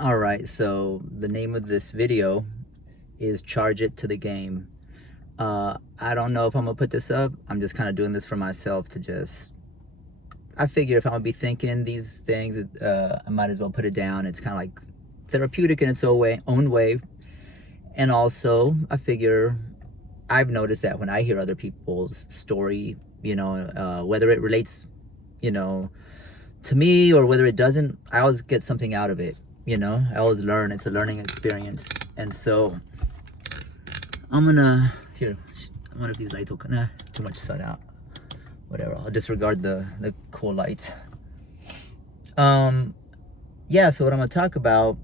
All right, so the name of this video is Charge It to the Game. I don't know if I'm gonna put this up. I'm just kind of doing this for myself to just, I figure if I'm gonna be thinking these things, I might as well put it down. It's kind of like therapeutic in its own way. And also, I figure I've noticed that when I hear other people's story, whether it relates, to me or whether it doesn't, I always get something out of it. I always learn. It's a learning experience. And so I'm gonna, here, I wonder if these lights will, nah, it's too much sun out. Whatever, I'll disregard the cool lights. Yeah, so what I'm gonna talk about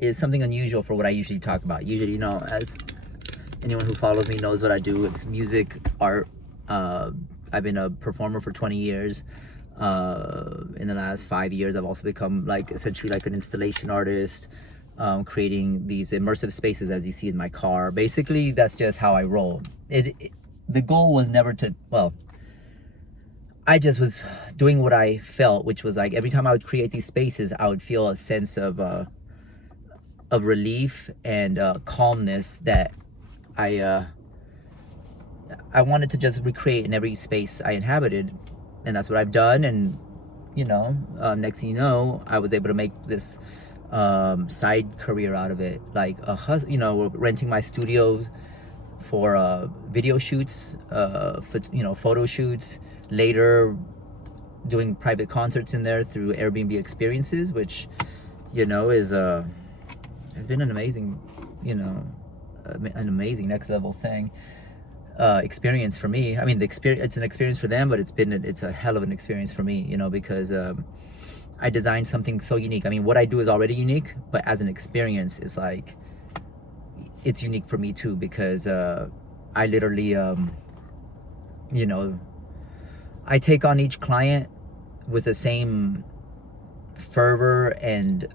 is something unusual for what I usually talk about. Usually, as anyone who follows me knows what I do. It's music, art. I've been a performer for 20 years. In the last 5 years, I've also become essentially like an installation artist, creating these immersive spaces as you see in my car. Basically, that's just how I roll. The goal was never to, I just was doing what I felt, which was like every time I would create these spaces, I would feel a sense of relief and calmness that I wanted to just recreate in every space I inhabited. And that's what I've done. And next thing you know, I was able to make this side career out of it, renting my studios for video shoots, photo shoots, later doing private concerts in there through Airbnb experiences, which is has been an amazing next level thing. Experience for me. I mean, it's an experience for them, but it's a hell of an experience for me, because I designed something so unique. I mean, what I do is already unique, but as an experience, it's unique for me too, because I literally I take on each client with the same fervor and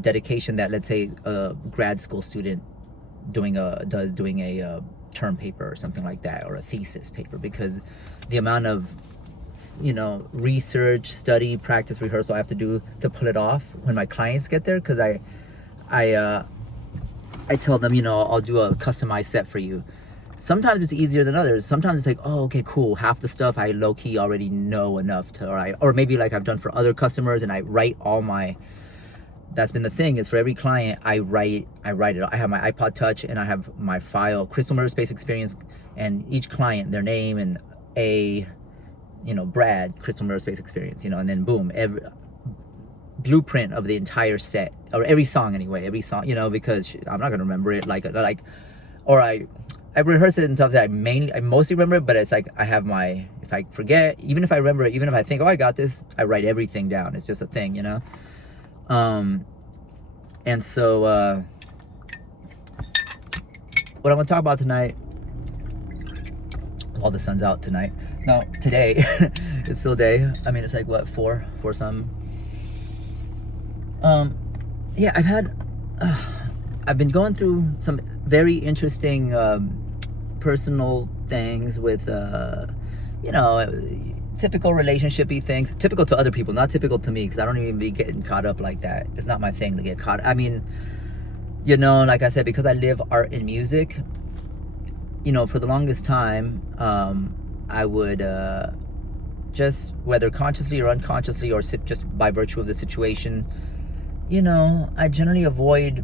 dedication that, let's say, a grad school student doing a term paper or something like that, or a thesis paper, because the amount of research, study, practice, rehearsal I have to do to pull it off when my clients get there, because I tell them, I'll do a customized set for you. Sometimes it's easier than others. Sometimes it's like, oh, okay, cool, half the stuff I low-key already know enough to, or maybe like I've done for other customers, and I write all my, that's been the thing, is for every client I write it. I have my iPod Touch, and I have my file, Crystal Murder Space Experience, and each client, their name, and Brad, Crystal Murder Space Experience, and then boom, every blueprint of the entire set, or every song anyway, because I'm not gonna remember it or I rehearse it and stuff that I mostly remember it, but it's like I have my, if I forget, even if I remember it, even if I think, oh, I got this, I write everything down. It's just a thing, and so what I'm gonna talk about tonight, while the sun's out tonight, no, today, it's still day. I mean, it's like what, four some. Yeah, I've been going through some very interesting personal things with typical relationshipy things, typical to other people, not typical to me, because I don't even be getting caught up like that. It's not my thing to get caught. I mean, like I said, because I live art and music, for the longest time, I would just, whether consciously or unconsciously, or just by virtue of the situation, I generally avoid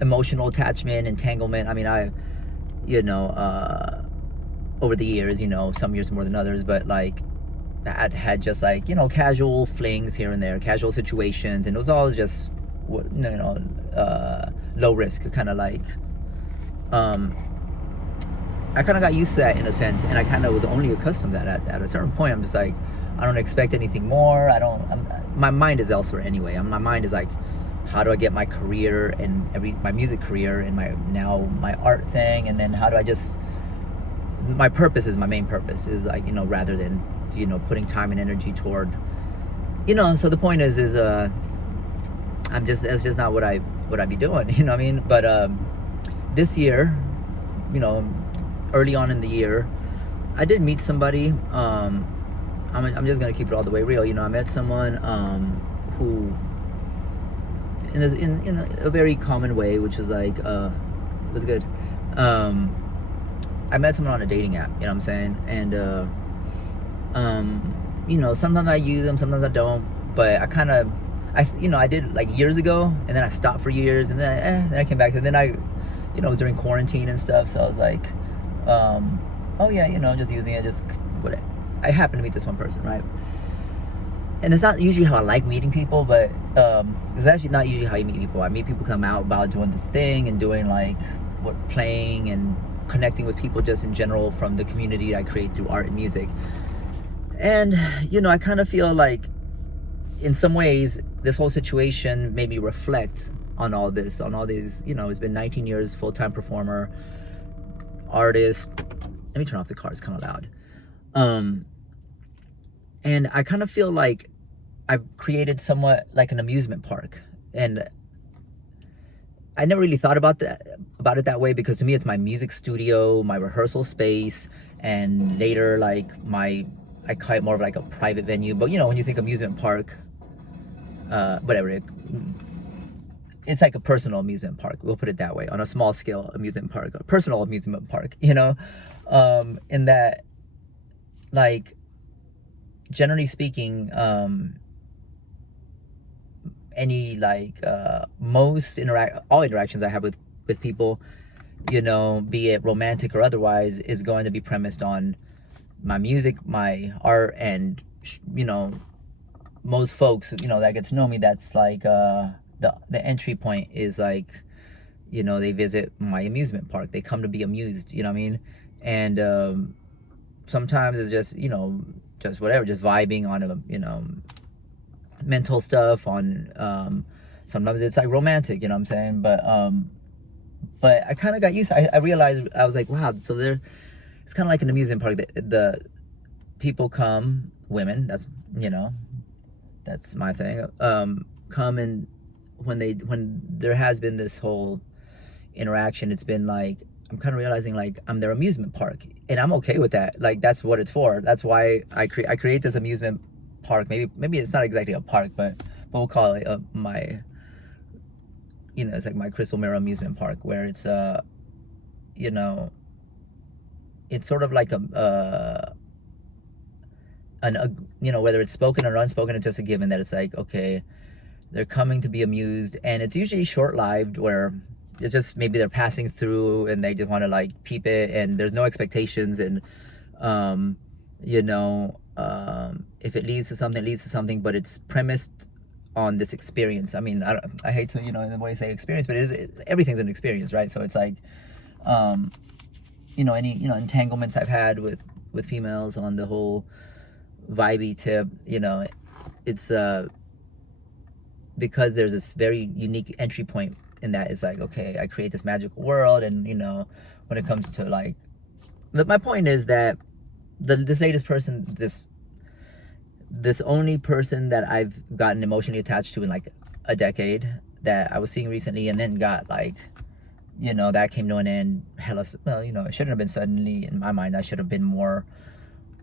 emotional attachment, entanglement. I mean, over the years, some years more than others, but I had just casual flings here and there, casual situations, and it was always just low risk, kind of I kind of got used to that in a sense, and I kind of was only accustomed to that. At a certain point, I'm just like, I don't expect anything more. My mind is elsewhere anyway. My mind is like, how do I get my career and my music career and my art thing, and then how do I just, my main purpose is rather than putting time and energy toward so the point is that's just not what I'd be doing, what I mean? But this year, early on in the year, I did meet somebody. I'm just gonna keep it all the way real. I met someone who in a very common way, which was like was good. I met someone on a dating app, you know what I'm saying? And sometimes I use them, sometimes I don't, but I did like years ago, and then I stopped for years, and then I came back, and then it was during quarantine and stuff, so I was like, oh yeah, just using it, just whatever. I happened to meet this one person, right? And it's not usually how I like meeting people, but it's actually not usually how you meet people. I meet people come out about doing this thing and doing like playing and connecting with people just in general from the community I create through art and music. And I kind of feel like in some ways this whole situation made me reflect on all this, on all these, it's been 19 years, full-time performer, artist. Let me turn off the car, it's kind of loud. And I kind of feel like I've created somewhat like an amusement park, and I never really thought about it that way, because to me it's my music studio, my rehearsal space, and later like I call it more of like a private venue. But when you think amusement park, whatever, it's like a personal amusement park, we'll put it that way, on a small scale amusement park, a personal amusement park, in that, like, generally speaking, all interactions I have with people, be it romantic or otherwise, is going to be premised on my music, my art, and most folks that get to know me, that's like the entry point is like, they visit my amusement park, they come to be amused, you know what I mean? And sometimes it's just just whatever, just vibing on a mental stuff, on sometimes it's like romantic, you know what I'm saying? But I kind of got used to, I realized, I was like, wow, so it's kind of like an amusement park. The people come, women, that's my thing, come, and when there has been this whole interaction, it's been like, I'm kind of realizing like I'm their amusement park, and I'm okay with that. Like, that's what it's for. That's why I create this amusement park. Maybe it's not exactly a park, but we'll call it my, it's like my Crystal Mirror amusement park, where it's it's sort of like whether it's spoken or unspoken, it's just a given that it's like, okay, they're coming to be amused, and it's usually short-lived, where it's just maybe they're passing through and they just want to like peep it, and there's no expectations, and if it leads to something, it leads to something, but it's premised on this experience. I mean, I hate to in the way I say experience, but everything's an experience, right? So it's like any entanglements I've had with females on the whole vibey tip, it's because there's this very unique entry point in that. It's like, okay, I create this magical world, and when it comes to like, my point is that this latest person, this only person that I've gotten emotionally attached to in like a decade, that I was seeing recently, and then got like, that came to an end it shouldn't have been suddenly. In my mind, I should have been more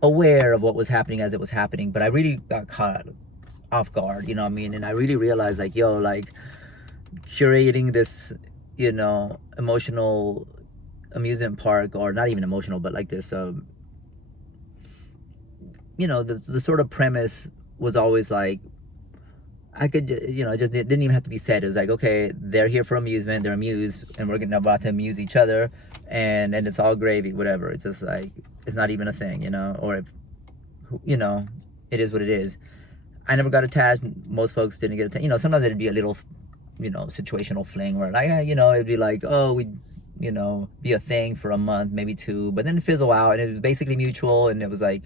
aware of what was happening as it was happening, but I really got caught off guard, you know what I mean? And I really realized like, like, curating this, emotional amusement park, or not even emotional, but like this, the sort of premise was always like, I could, it just didn't even have to be said. It was like, okay, they're here for amusement, they're amused, and we're about to amuse each other, and it's all gravy, whatever. It's just like, it's not even a thing, or if, it is what it is. I never got attached. Most folks didn't get attached. Sometimes it'd be a little, situational fling, where like, it'd be like, oh, we'd, be a thing for a month, maybe two, but then it fizzle out, and it was basically mutual, and it was like,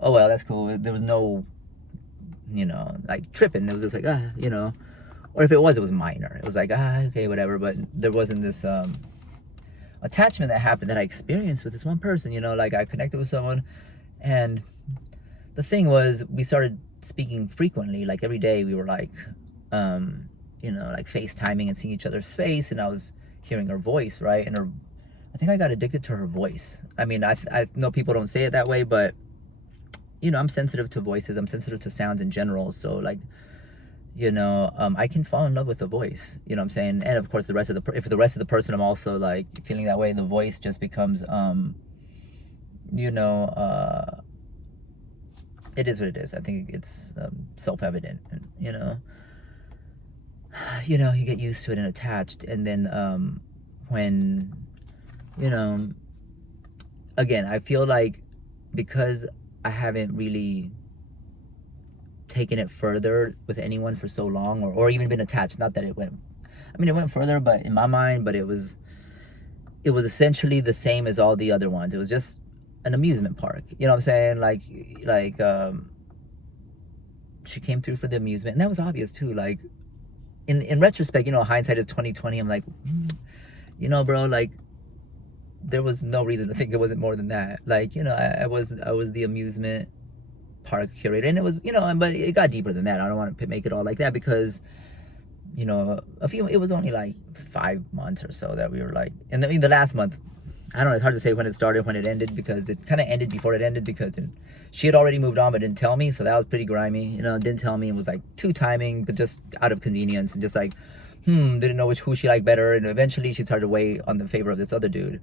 oh, well, that's cool. There was no, like, tripping. It was just like, or if it was minor. It was like, okay, whatever, but there wasn't this attachment that happened that I experienced with this one person, like, I connected with someone, and the thing was, we started speaking frequently, like every day. We were like, like FaceTiming and seeing each other's face, and I was hearing her voice, right? And I think I got addicted to her voice. I mean, I know people don't say it that way, but I'm sensitive to voices. I'm sensitive to sounds in general. So like, I can fall in love with the voice, you know what I'm saying? And of course, if the rest of the person I'm also like feeling that way, the voice just becomes, you know, it is what it is. I think it's self-evident, and, you get used to it and attached, and then when, you know, again, I feel like because I haven't really taken it further with anyone for so long, or even been attached, not that it went, I mean, it went further, but in my mind, but it was essentially the same as all the other ones. It was just an amusement park, you know what I'm saying? Like she came through for the amusement, and that was obvious too. Like in retrospect, hindsight is 2020. I'm like, bro, like there was no reason to think it wasn't more than that. Like, I was the amusement park curator, and it was, but it got deeper than that. I don't want to make it all like that, because it was only like 5 months or so that we were like, and the last month, I don't know, it's hard to say when it started, when it ended, because it kind of ended before it ended, because she had already moved on but didn't tell me, so that was pretty grimy. Didn't tell me. It was like two timing, but just out of convenience, and just like, didn't know who she liked better, and eventually she started to weigh on the favor of this other dude,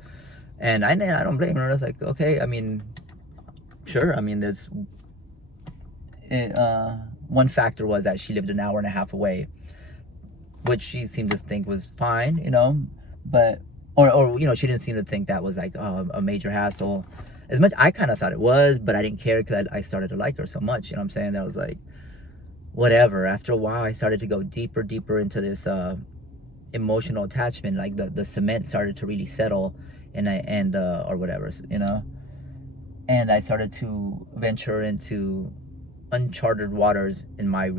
and I don't blame her. I was like, okay, I mean, sure. I mean, there's one factor was that she lived an hour and a half away, which she seemed to think was fine, but or she didn't seem to think that was like a major hassle. As much I kind of thought it was, but I didn't care, because I started to like her so much. You know what I'm saying? That was like, whatever. After a while, I started to go deeper into this emotional attachment. Like the cement started to really settle, and or whatever, And I started to venture into uncharted waters in my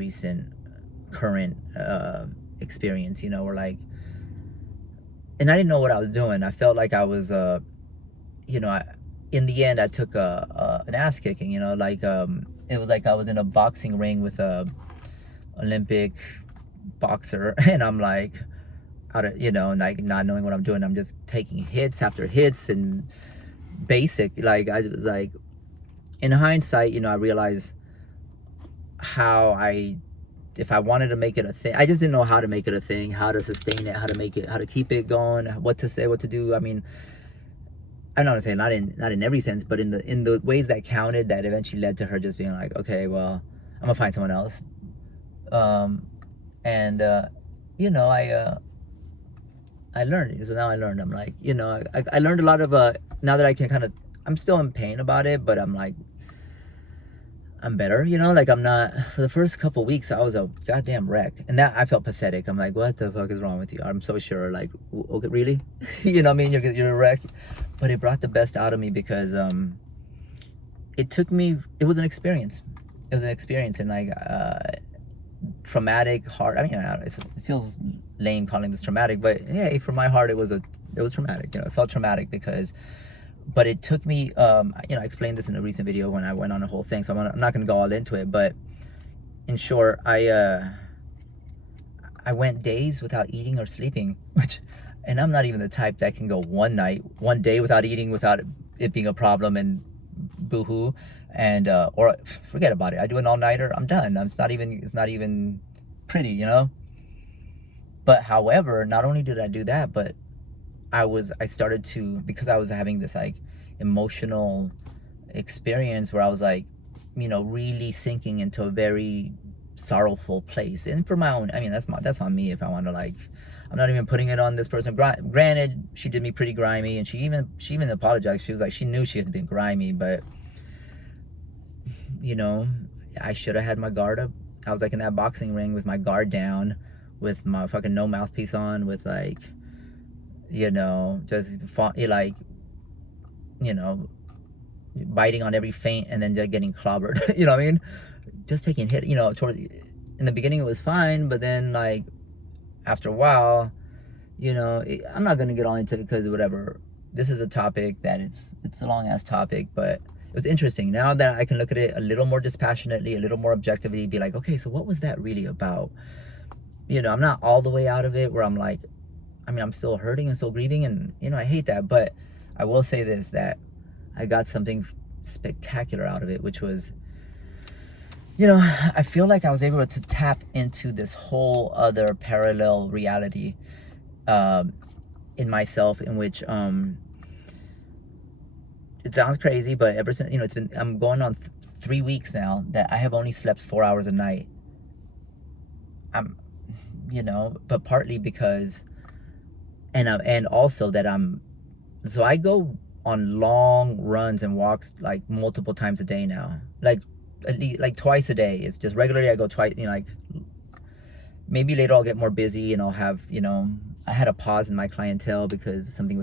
current experience, or like, and I didn't know what I was doing. I felt like I was in the end I took an ass kicking, like it was like I was in a boxing ring with a Olympic boxer, and I'm like, out of, like, not knowing what I'm doing, I'm just taking hits after hits, and basic, like, I was like, in hindsight, I realized how if I wanted to make it a thing, I just didn't know how to make it a thing, how to sustain it, how to keep it going, what to say, what to do. I mean, I'm not gonna say not in every sense, but in the ways that counted, that eventually led to her just being like, okay, well, I'm gonna find someone else. And I learned. So now I learned. I'm like, I learned a lot of now that I can kind of, I'm still in pain about it, but I'm like, I'm better, like, I'm not. For the first couple weeks, I was a goddamn wreck, and that I felt pathetic. I'm like, what the fuck is wrong with you? I'm so sure, like, okay, really? You know what I mean? You're a wreck. But it brought the best out of me, because it was an experience. It was an experience, and like traumatic, hard. I mean, it feels lame calling this traumatic, but hey, for my heart, it was traumatic. It felt traumatic, because. But it took me, I explained this in a recent video when I went on a whole thing, so I'm not going to go all into it, but in short, I went days without eating or sleeping, and I'm not even the type that can go one day without eating, without it being a problem, and boohoo, and, or forget about it. I do an all-nighter, I'm done. It's not even pretty, But however, not only did I do that, but I started to, because I was having this like emotional experience where I was like, really sinking into a very sorrowful place. And for my own, I mean, that's on me if I want to, like, I'm not even putting it on this person. Granted, she did me pretty grimy, and she even apologized. She was like, she knew she had been grimy, but I should have had my guard up. I was like in that boxing ring with my guard down, with my fucking no mouthpiece on, with like, just like, biting on every feint, and then just getting clobbered. You know what I mean? Just taking hit. In the beginning it was fine, but then like after a while, I'm not gonna get all into it, because whatever. This is a topic that it's a long ass topic, but it was interesting. Now that I can look at it a little more dispassionately, a little more objectively, be like, okay, so what was that really about? I'm not all the way out of it, where I'm like, I mean, I'm still hurting and still grieving, and I hate that, but I will say this, that I got something spectacular out of it, which was, I feel like I was able to tap into this whole other parallel reality in myself, in which it sounds crazy, but ever since, I'm going on 3 weeks now that I have only slept 4 hours a night. But partly because, and also that so I go on long runs and walks like multiple times a day now, like at least like twice a day. It's just regularly I go twice, like maybe later I'll get more busy and I'll have, I had a pause in my clientele because of something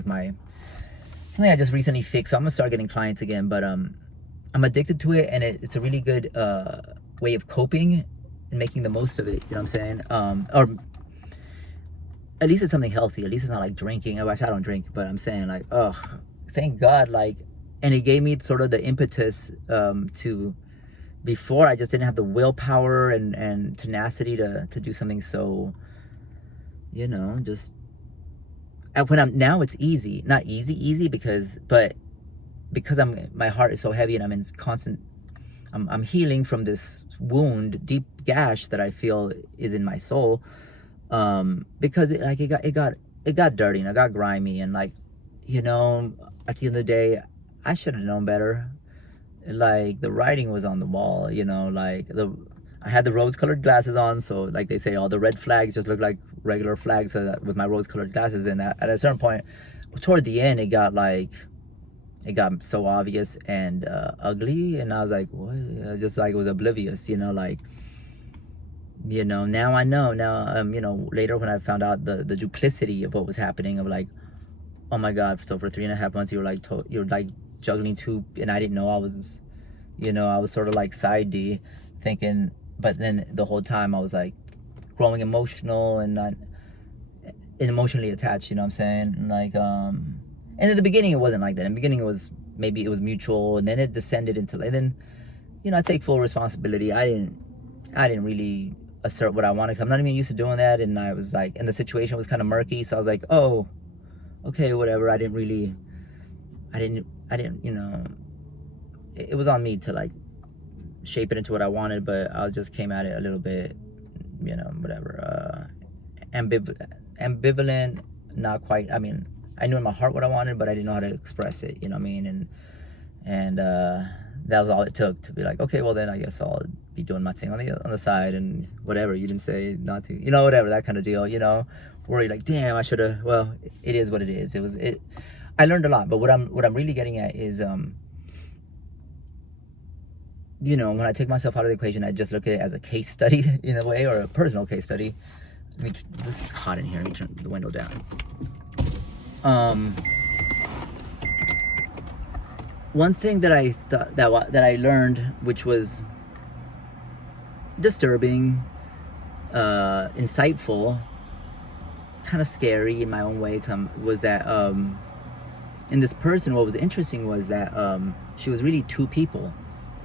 I just recently fixed. So I'm gonna start getting clients again, but I'm addicted to it, and it's a really good way of coping and making the most of it. You know what I'm saying? Or at least it's something healthy. At least it's not like drinking. I don't drink, but I'm saying like, oh, thank God, like, and it gave me sort of the impetus to. Before, I just didn't have the willpower and tenacity to do something so, just. Now it's easy, not easy because my heart is so heavy and I'm in constant. I'm healing from this wound, deep gash that I feel is in my soul, because it got dirty and it got grimy, and like, at the end of the day, I should have known better. Like, the writing was on the wall, I had the rose-colored glasses on, so like they say, all the red flags just look like regular flags. So that with my rose-colored glasses, and at a certain point, toward the end, it got so obvious and ugly, and I was like, what? I just like was oblivious, now I know now. Later when I found out the duplicity of what was happening, of like, oh my God, so for 3.5 months you're like juggling two, and I didn't know. I was sort of like side D thinking, but then the whole time I was like growing emotional and not emotionally attached, you know what I'm saying? And like, and in the beginning it wasn't like that. In the beginning it was mutual, and then it descended into, and then, I take full responsibility. I didn't really assert what I wanted, because I'm not even used to doing that, and I was like, and the situation was kind of murky, so I was like, oh, okay, whatever. I didn't, it was on me to like shape it into what I wanted, but I just came at it a little bit, whatever, ambivalent, not quite. I mean, I knew in my heart what I wanted, but I didn't know how to express it, you know what I mean? And that was all it took to be like, okay, well then I guess I'll be doing my thing on the side, and whatever, you didn't say not to, whatever, that kind of deal, worry like, damn, I should have. Well, it is what it is. I learned a lot, but what I'm really getting at is, when I take myself out of the equation, I just look at it as a case study in a way, or a personal case study. This is hot in here. Let me turn the window down. One thing that I thought that I learned, which was disturbing, insightful, kind of scary in my own way, was that in this person, what was interesting was that she was really two people.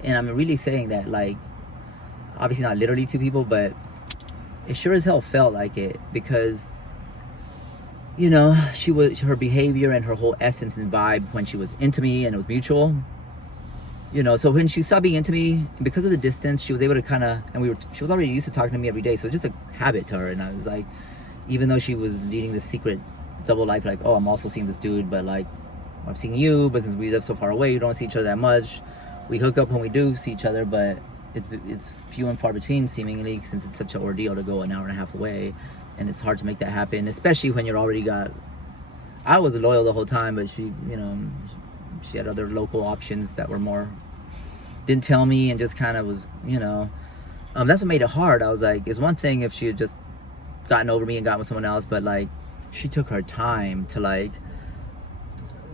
And I'm really saying that, like, obviously not literally two people, but it sure as hell felt like it, because, her behavior and her whole essence and vibe when she was into me, and it was mutual, so when she stopped being into me, because of the distance, she was able to kind of, and she was already used to talking to me every day, so it was just a habit to her. And I was like, even though she was leading this secret double life, like, oh, I'm also seeing this dude, but like, I'm seeing you, but since we live so far away, we don't see each other that much. We hook up when we do see each other, but it's few and far between, seemingly, since it's such an ordeal to go an hour and a half away, and it's hard to make that happen, especially when you're already got. I was loyal the whole time, but she, she had other local options that were more. Didn't tell me, and just kind of was, that's what made it hard. I was like, it's one thing if she had just gotten over me and got with someone else, but like, she took her time to like.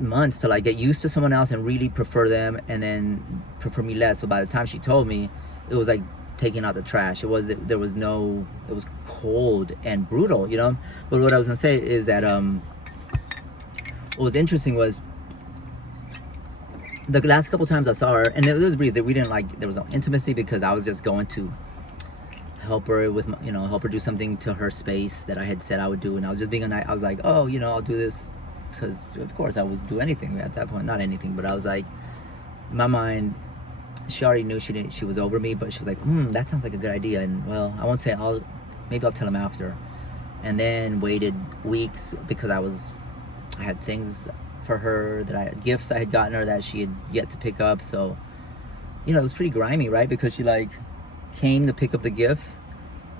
Months to like get used to someone else and really prefer them, and then prefer me less. So by the time she told me, it was like taking out the trash. It was cold and brutal, But what I was gonna say is that what was interesting was the last couple times I saw her, and it was brief, that we didn't like, there was no intimacy, because I was just going to help her with help her do something to her space that I had said I would do, and I was just being I was like, oh, I'll do this. Because of course I would do anything at that point, not anything, but I was like, in my mind, she already knew she was over me, but she was like, that sounds like a good idea. And well, I won't say maybe I'll tell him after. And then waited weeks because I had things for her gifts I had gotten her that she had yet to pick up. So, it was pretty grimy, right? Because she like came to pick up the gifts.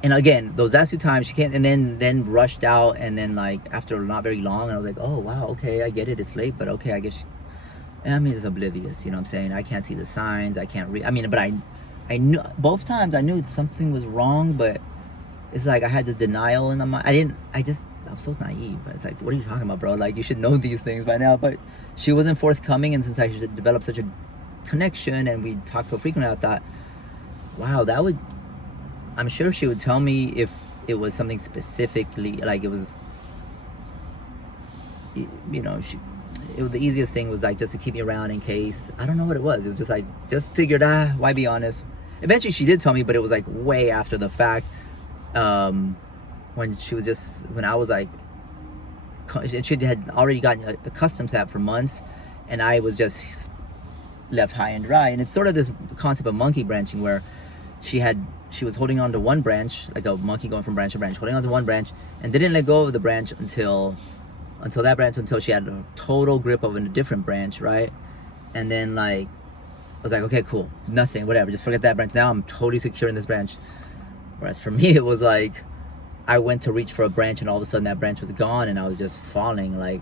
And again, those last 2 times she came and then rushed out, and then like after not very long, and I was like, oh wow, okay, I get it, it's late, but okay, I guess it's oblivious, you know what I'm saying? I can't see the signs, I can't read. But I knew both times I knew something was wrong, but it's like I had this denial in my mind. I was so naive. It's like, what are you talking about, bro? Like, you should know these things by now. But she wasn't forthcoming, and since I developed such a connection and we talked so frequently, I thought, wow, I'm sure she would tell me if it was something specifically, like it was, the easiest thing was like just to keep me around in case. I don't know what it was. It was just like, just figured, why be honest? Eventually she did tell me, but it was like way after the fact. When I was like, she had already gotten accustomed to that for months, and I was just left high and dry. And it's sort of this concept of monkey branching, where she was holding on to one branch, like a monkey going from branch to branch, holding on to one branch, and didn't let go of the branch until she had a total grip of a different branch, right? And then like, I was like, okay, cool, nothing, whatever, just forget that branch. Now I'm totally secure in this branch. Whereas for me, it was like, I went to reach for a branch, and all of a sudden that branch was gone, and I was just falling. Like,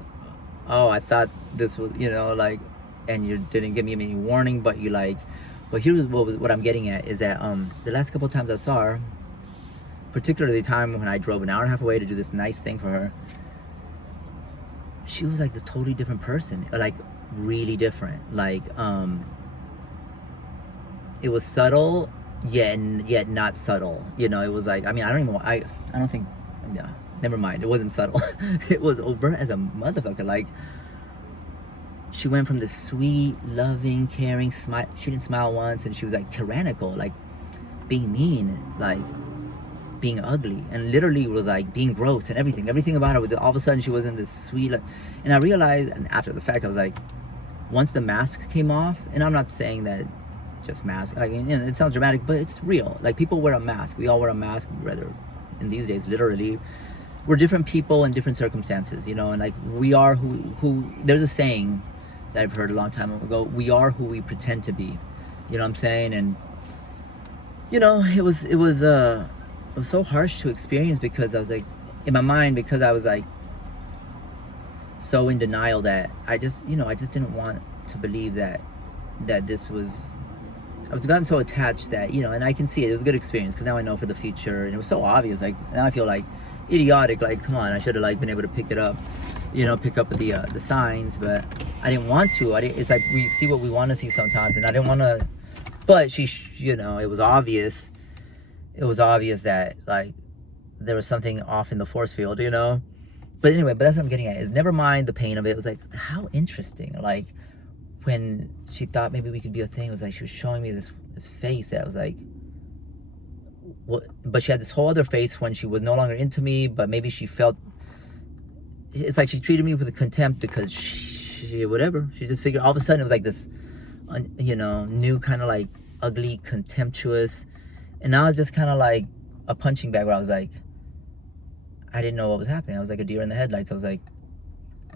oh, I thought this was, like, and you didn't give me any warning, but you like. But here's what I'm getting at is that the last couple of times I saw her, particularly the time when I drove an hour and a half away to do this nice thing for her, she was like a totally different person, like really different. Like, it was subtle, yet not subtle. It was like, I don't think, no, never mind. It wasn't subtle. It was overt as a motherfucker. Like, she went from this sweet, loving, caring smile. She didn't smile once, and she was like tyrannical, like being mean, like being ugly, and literally was like being gross, and everything about her was, all of a sudden she wasn't this sweet. Like, and I realized, and after the fact, I was like, once the mask came off, and I'm not saying that just mask, like, it sounds dramatic, but it's real. Like, people wear a mask. We all wear a mask, rather, in these days, literally. We're different people in different circumstances, and like, we are who there's a saying that I've heard a long time ago: we are who we pretend to be. You know what I'm saying? And it was so harsh to experience, because I was like, in my mind, because I was like so in denial that I just didn't want to believe that this was. I was gotten so attached that, and I can see it. It was a good experience, because now I know for the future, and it was so obvious. Like, now I feel like idiotic. Like, come on, I should have like been able to pick it up, pick up the signs, but I didn't want to. It's like, we see what we want to see sometimes, and I didn't want to. But she, it was obvious. It was obvious that like there was something off in the force field, But anyway, that's what I'm getting at. Is never mind the pain of it. It was like, how interesting. Like, when she thought maybe we could be a thing, it was like she was showing me this face that was like, what? But she had this whole other face when she was no longer into me, but maybe she felt, it's like she treated me with contempt because she whatever. She just figured, all of a sudden it was like this, new kind of like ugly, contemptuous, and now it's just kind of like a punching bag, where I was like, I didn't know what was happening. I was like a deer in the headlights. I was like,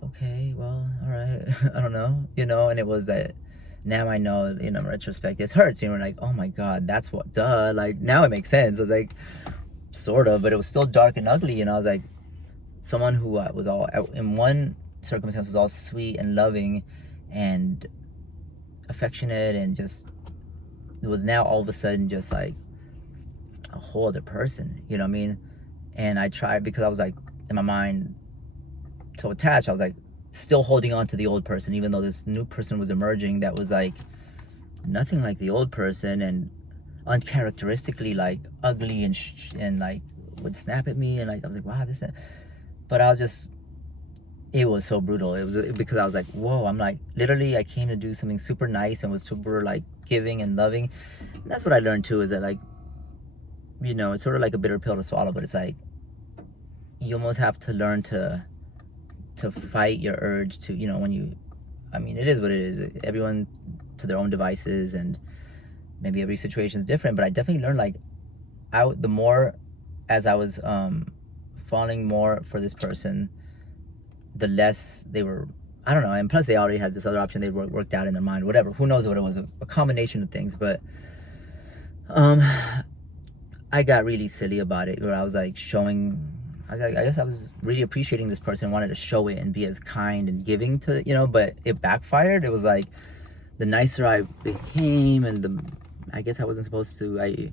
okay, well, all right, I don't know, and it was that, now I know, in retrospect, it hurts, like, oh my God, that's what, duh, like, now it makes sense. I was like, sort of, but it was still dark and ugly, I was like, someone who was all, in one circumstance, was all sweet and loving and affectionate, and just, it was now all of a sudden just like a whole other person, you know what I mean? And I tried, because I was like, in my mind, so attached, I was like still holding on to the old person, even though this new person was emerging that was like nothing like the old person, and uncharacteristically like ugly, and like would snap at me, and like I was like, wow, this. But I was just, it was so brutal. It was because I was like, whoa, I'm like, literally, I came to do something super nice and was super like giving and loving. And that's what I learned too, is that like, it's sort of like a bitter pill to swallow, but it's like, you almost have to learn to fight your urge to, when you, it is what it is. Everyone to their own devices, and maybe every situation is different, but I definitely learned like the more as I was falling more for this person, the less they were, I don't know, and plus they already had this other option they worked out in their mind, whatever, who knows what it was, a combination of things. But I got really silly about it, where I was like I guess I was really appreciating this person, wanted to show it and be as kind and giving to, but it backfired. It was like the nicer I became, and I guess I wasn't supposed to, I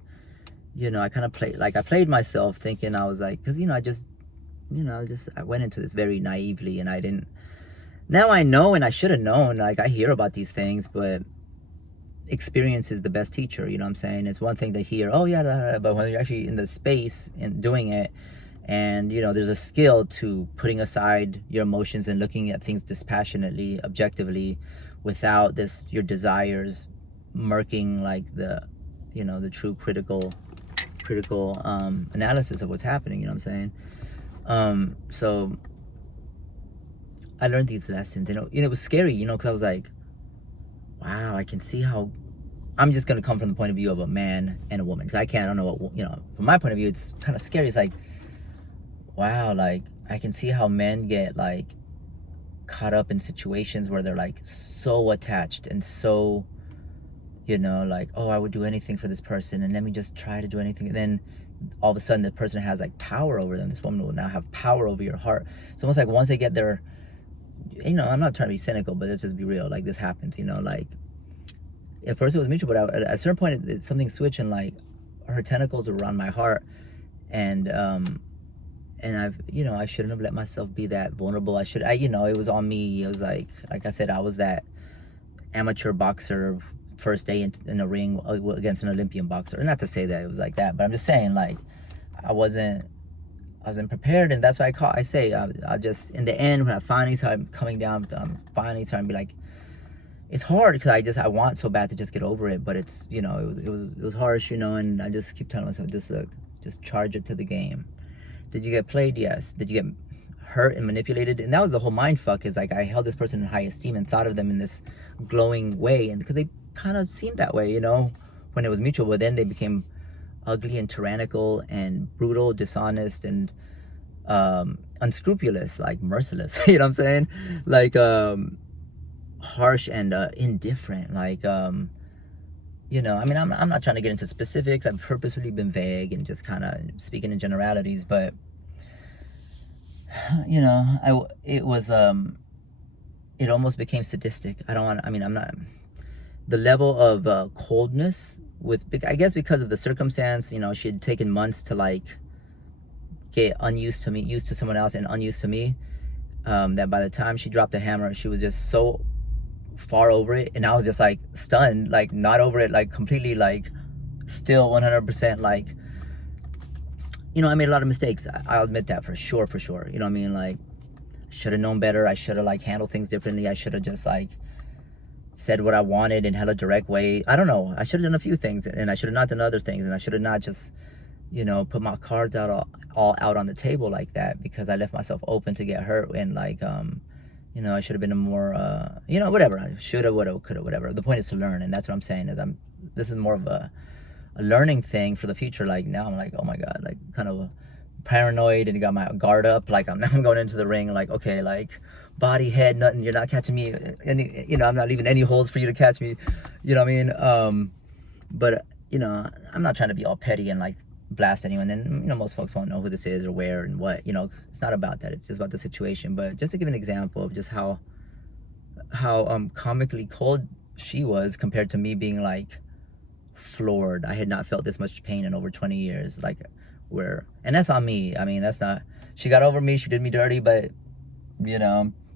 kind of I played myself thinking I was like, because, I went into this very naively, and I didn't, now I know, and I should have known, like, I hear about these things, but experience is the best teacher, you know what I'm saying? It's one thing to hear, oh yeah, but when you're actually in the space and doing it, and, there's a skill to putting aside your emotions and looking at things dispassionately, objectively, without your desires murking, like, the true critical analysis of what's happening, you know what I'm saying? So I learned these lessons, it was scary, because I was like, wow, I can see how, I'm just going to come from the point of view of a man and a woman, because I don't know what, from my point of view, it's kind of scary. It's like, wow, like, I can see how men get, like, caught up in situations where they're, like, so attached and so, like, oh, I would do anything for this person, and let me just try to do anything, and then all of a sudden the person has, like, power over them. This woman will now have power over your heart. It's almost like once they get their, I'm not trying to be cynical, but let's just be real. Like, this happens, like, at first it was mutual, but at a certain point, something switched, and, like, her tentacles were around my heart, and I shouldn't have let myself be that vulnerable. It was on me. It was like I said, I was that amateur boxer, first day in a ring against an Olympian boxer. Not to say that it was like that, but I'm just saying, like, I wasn't prepared, and that's why I just, in the end, when I finally started coming down, I'm finally starting to be like, it's hard, because I want so bad to just get over it, but it's, it was harsh, and I just keep telling myself, just charge it to the game. Did you get played? Yes. Did you get hurt and manipulated? And that was the whole mind fuck, is like, I held this person in high esteem and thought of them in this glowing way, and because they kind of seemed that way, when it was mutual, but then they became ugly and tyrannical and brutal, dishonest, and unscrupulous, like merciless. You know what I'm saying? Like, harsh and indifferent. Like, I'm not trying to get into specifics. I've purposefully been vague and just kind of speaking in generalities, but it almost became sadistic. I'm not, the level of coldness I guess because of the circumstance, she had taken months to, like, get unused to me, used to someone else and unused to me, that by the time she dropped the hammer, she was just so far over it, and I was just, like, stunned, like, not over it, like, completely, like, still 100%, like, I made a lot of mistakes. I'll admit that for sure, like, should have known better. I should have, like, handled things differently. I should have just, like, said what I wanted in hella direct way. I don't know, I should have done a few things, and I should have not done other things, and I should have not just, put my cards all out on the table like that, because I left myself open to get hurt, and, like, I should have been a more, whatever. I should have, would have, could have, whatever. The point is to learn, and that's what I'm saying, is this is more of a learning thing for the future. Like, now I'm like, oh my God, like, kind of paranoid, and got my guard up. Like, I'm going into the ring, like, okay, like, body, head, nothing, you're not catching me, I'm not leaving any holes for you to catch me, you know what I mean? But, I'm not trying to be all petty and, like, blast anyone, and most folks won't know who this is or where and what, it's not about that. It's just about the situation. But just to give an example of just how comically cold she was compared to me being, like, floored. I had not felt this much pain in over 20 years, like, and that's on me. I mean, that's not, she got over me, she did me dirty, but,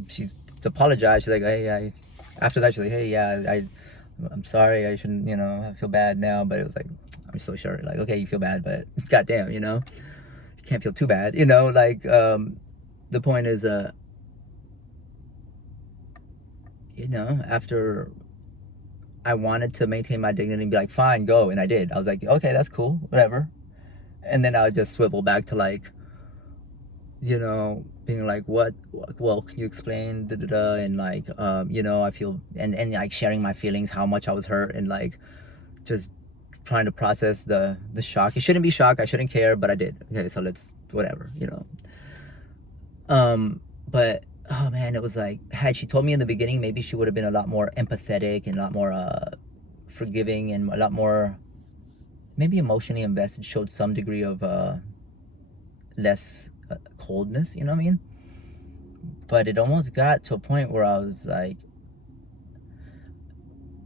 she apologized. She's like, hey, after that, she's like, hey, yeah, I'm sorry, I shouldn't, I feel bad now. But it was like, I'm so sure, like, okay, you feel bad, but goddamn, you can't feel too bad, like, the point is, after I wanted to maintain my dignity and be like, fine, go, and I did. I was like, okay, that's cool, whatever. And then I would just swivel back to, like, being like, what, well, can you explain, and, like, I feel, and like, sharing my feelings, how much I was hurt, and, like, just trying to process the shock. It shouldn't be shock. I shouldn't care, but I did. Okay, so let's whatever, But oh man, it was like, had she told me in the beginning, maybe she would have been a lot more empathetic and a lot more forgiving and a lot more maybe emotionally invested. Showed some degree of less coldness. You know what I mean? But it almost got to a point where I was like,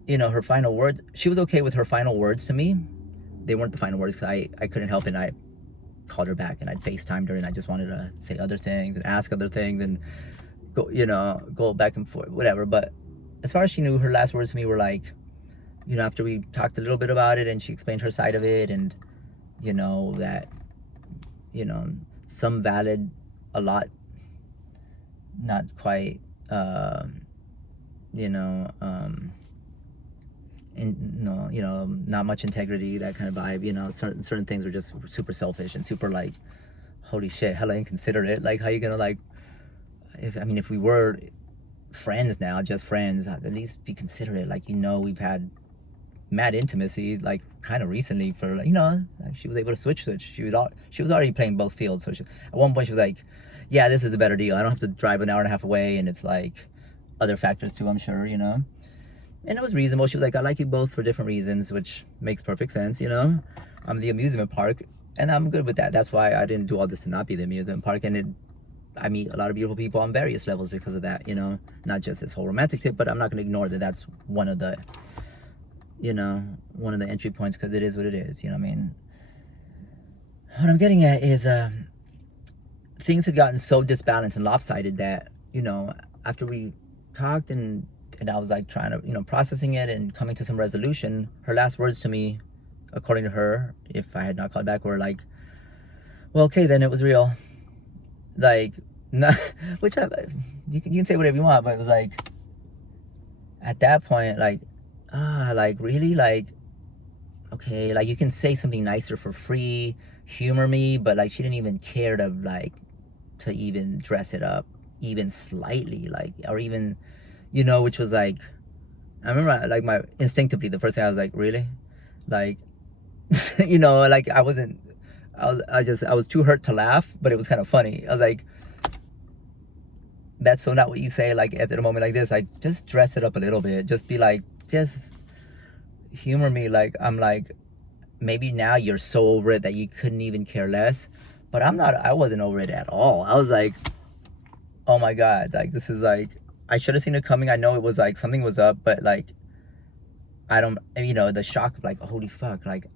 her final words, she was okay with her final words to me. They weren't the final words because I couldn't help it. And I called her back and I'd FaceTimed her and I just wanted to say other things and ask other things and go back and forth, whatever. But as far as she knew, her last words to me were like, after we talked a little bit about it and she explained her side of it and, that, some valid, a lot, not quite, not much integrity, that kind of vibe. Certain things were just super selfish and super like, holy shit, hella inconsiderate. Like, how you gonna like, if we were friends now, just friends, at least be considerate. Like, we've had mad intimacy, like kind of recently for like, she was able to switch. She was already playing both fields. So at one point she was like, yeah, this is a better deal. I don't have to drive an hour and a half away, and it's like other factors too, I'm sure, And it was reasonable. She was like, I like you both for different reasons, which makes perfect sense, I'm the amusement park, and I'm good with that. That's why I didn't do all this to not be the amusement park. And I meet a lot of beautiful people on various levels because of that, not just this whole romantic tip, but I'm not going to ignore that that's one of the, one of the entry points, because it is what it is, What I'm getting at is things had gotten so disbalanced and lopsided that, after we talked and I was like trying to, processing it and coming to some resolution, her last words to me, according to her, if I had not called back, were like, well, okay, then it was real. Like, not, which you can say whatever you want, but it was like, at that point, like, like really, like, okay, like you can say something nicer for free, humor me, but like she didn't even care to even dress it up even slightly, like, or even, which was like, I remember like my instinctively the first thing I was like, really, like, like I was too hurt to laugh, but it was kind of funny. I was like, that's so not what you say, like at a moment like this. Like, just dress it up a little bit, just be like, just humor me. Like, I'm like, maybe now you're so over it that you couldn't even care less, but I wasn't over it at all. I was like, oh my god, like this is like, I should have seen it coming. I know it was like something was up, but like, I don't, the shock of like, holy fuck, like,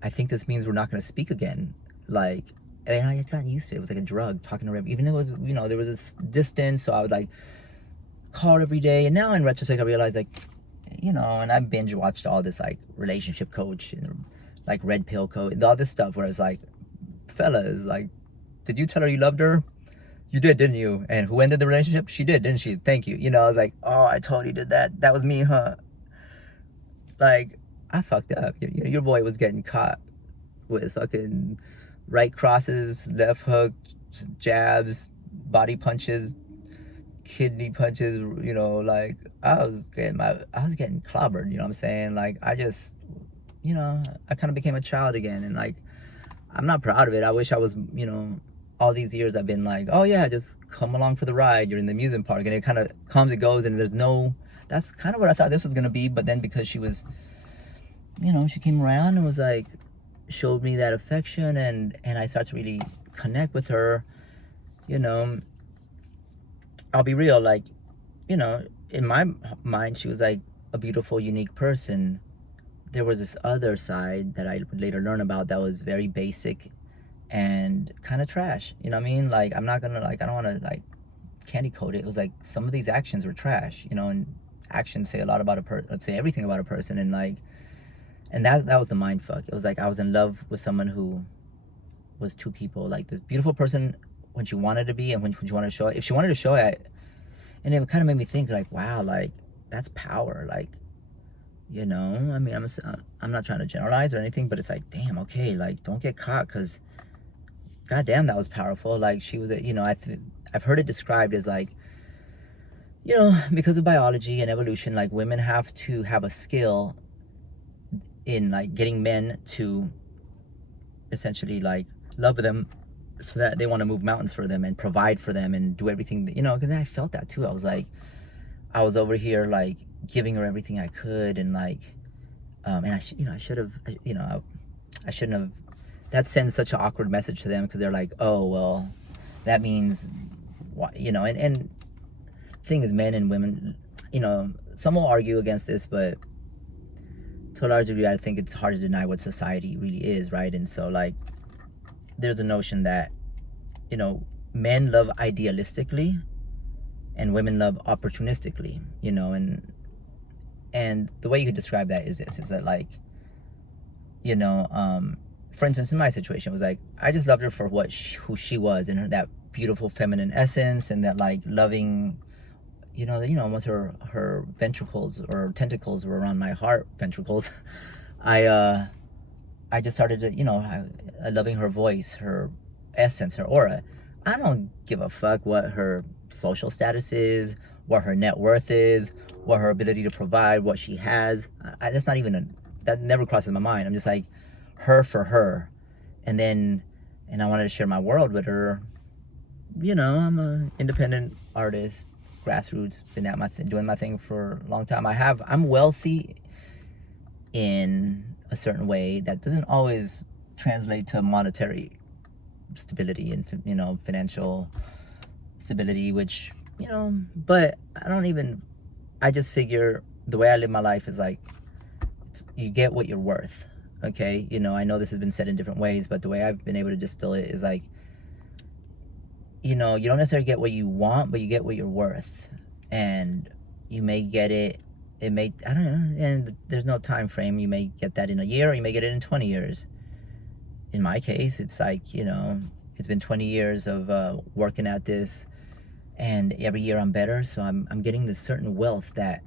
I think this means we're not going to speak again. Like, and I had gotten used to it. It was like a drug, talking to her, even though it was, there was this distance, so I would like call her every day. And now in retrospect, I realized like, and I binge watched all this like relationship coach and like red pill coach, all this stuff where it's like, fellas, like, did you tell her you loved her? You did, didn't you? And who ended the relationship? She did, didn't she? Thank you. I was like, oh, I totally did that. That was me, huh? Like, I fucked up. Your boy was getting caught with fucking right crosses, left hook, jabs, body punches, kidney punches. Like, I was getting clobbered. You know what I'm saying? Like, I just, I kind of became a child again, and like, I'm not proud of it. I wish I was, all these years I've been like, oh yeah, just come along for the ride. You're in the amusement park, and it kind of comes and goes, and there's no. That's kind of what I thought this was gonna be, but then because she was, she came around and was like, showed me that affection, and I started to really connect with her. I'll be real, like, in my mind, she was like a beautiful, unique person. There was this other side that I would later learn about that was very basic and kind of trash. You know what I mean? Like, I'm not gonna, like, I don't want to like candy coat it. It was like some of these actions were trash, and actions say a lot about a person. Let's say everything about a person, and like, and that was the mind fuck. It was like I was in love with someone who was two people, like this beautiful person when she wanted to be and when she wanted to show it. If she wanted to show it, and it kind of made me think like, wow, like that's power. Like, I mean, I'm not trying to generalize or anything, but it's like, damn, okay, like don't get caught, because goddamn, that was powerful. Like, she was, I've heard it described as like, because of biology and evolution, like women have to have a skill in like getting men to essentially like love them, so that they want to move mountains for them and provide for them and do everything that, because I felt that too. I was over here like giving her everything I could, and like and I should have, I shouldn't have. That sends such an awkward message to them, because they're like, oh well, that means what, and thing is, men and women, some will argue against this, but to a large degree I think it's hard to deny what society really is, right? And so like there's a notion that men love idealistically and women love opportunistically, and the way you could describe that is this, is that like, for instance, in my situation, it was like, I just loved her for who she was, and that beautiful feminine essence, and that like loving, once her ventricles or tentacles were around my heart ventricles, I just started to, loving her voice, her essence, her aura. I don't give a fuck what her social status is, what her net worth is, what her ability to provide, what she has. That's not even that never crosses my mind. I'm just like, her for her. And I wanted to share my world with her. I'm an independent artist, grassroots, been at doing my thing for a long time. I'm wealthy in a certain way that doesn't always translate to monetary stability and financial stability, which but I just figure the way I live my life is like, you get what you're worth. Okay, I know this has been said in different ways, but the way I've been able to distill it is like, you don't necessarily get what you want, but you get what you're worth. And you may get it may, I don't know, and there's no time frame. You may get that in a year, or you may get it in 20 years. In my case, it's like, it's been 20 years of working at this, and every year I'm better. So I'm getting this certain wealth that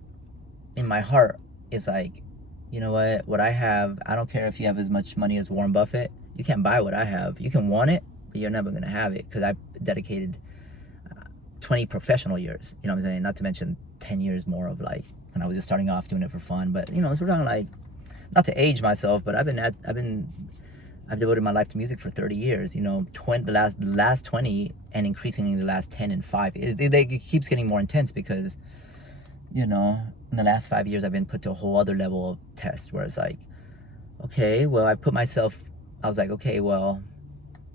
in my heart is like, what I have, I don't care if you have as much money as Warren Buffett, you can't buy what I have. You can want it, but you're never going to have it, because I dedicated 20 professional years, what I'm saying? Not to mention 10 years more of like when I was just starting off doing it for fun. But, so we're talking like, not to age myself, but I've devoted my life to music for 30 years, the last 20, and increasingly the last 10 and 5. It keeps getting more intense, because, in the last 5 years, I've been put to a whole other level of test, where it's like, okay, well, I was like, okay, well,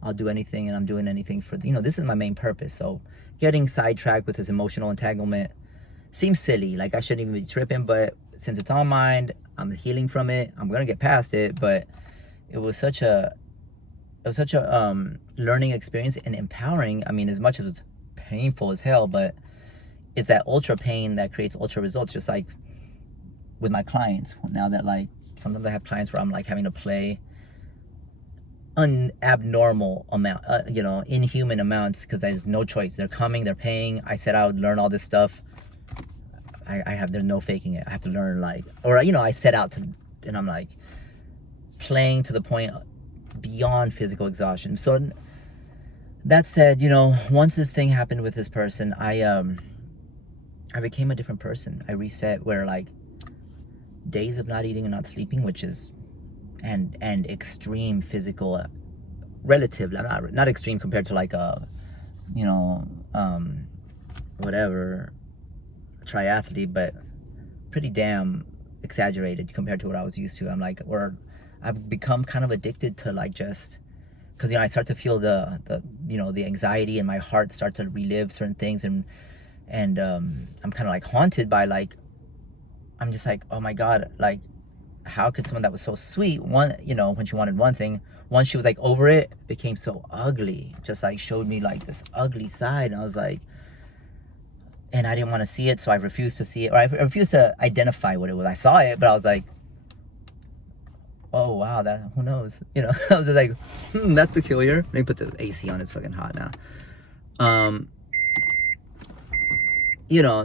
I'll do anything, and I'm doing anything for, this is my main purpose. So getting sidetracked with this emotional entanglement seems silly. Like, I shouldn't even be tripping, but since it's on mind, I'm healing from it. I'm going to get past it, but it was such a learning experience and empowering. I mean, as much as it's painful as hell, but it's that ultra pain that creates ultra results. Just like with my clients now, that like sometimes I have clients where I'm like having to play abnormal amount, inhuman amounts, because there's no choice. They're coming, they're paying. I said I would learn all this stuff. There's no faking it. I have to learn, like, or I set out to, and I'm like playing to the point beyond physical exhaustion. So that said, once this thing happened with this person, I became a different person. I reset, where like days of not eating and not sleeping, which is and extreme physical, relative, not extreme compared to like a whatever triathlete, but pretty damn exaggerated compared to what I was used to. I'm like, or I've become kind of addicted to like, just because I start to feel the anxiety, and my heart starts to relive certain things, and I'm kind of like haunted by like, I'm just like, oh my God, like, how could someone that was so sweet, when she wanted one thing, once she was like over it, became so ugly, just like showed me like this ugly side. And I was like, and I didn't want to see it, so I refused to see it, or I refused to identify what it was. I saw it, but I was like, oh wow, that, who knows, I was just like, that's peculiar. Let me put the AC on, it's fucking hot now.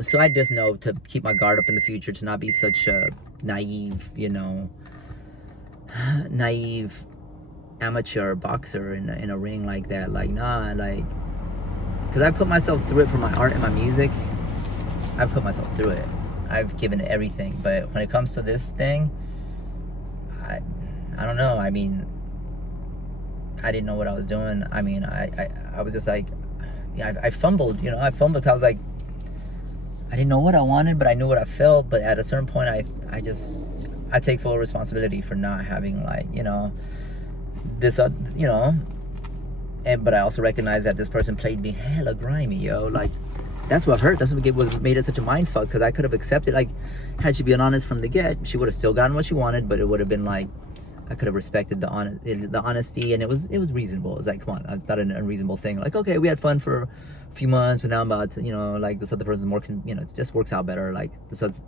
So I just know to keep my guard up in the future, to not be such a naive amateur boxer in a ring like that. Like, nah, like, because I put myself through it for my art and my music. I've put myself through it. I've given it everything. But when it comes to this thing, I don't know. I mean, I didn't know what I was doing. I mean, I was just like, yeah, I fumbled, you know, I fumbled 'cause I was like, I didn't know what I wanted, but I knew what I felt. But at a certain point, I take full responsibility for not having, like, you know, this, you know, but I also recognize that this person played me hella grimy, yo. Like, that's what hurt. That's what made it such a mind fuck. Because I could have accepted, like, had she been honest from the get, she would have still gotten what she wanted, but it would have been like, I could have respected the honesty, and it was reasonable. It's like, come on, it's not an unreasonable thing. Like, okay, we had fun for a few months, but now I'm about to, you know, like, this other person's more, you know, it just works out better. Like, this was,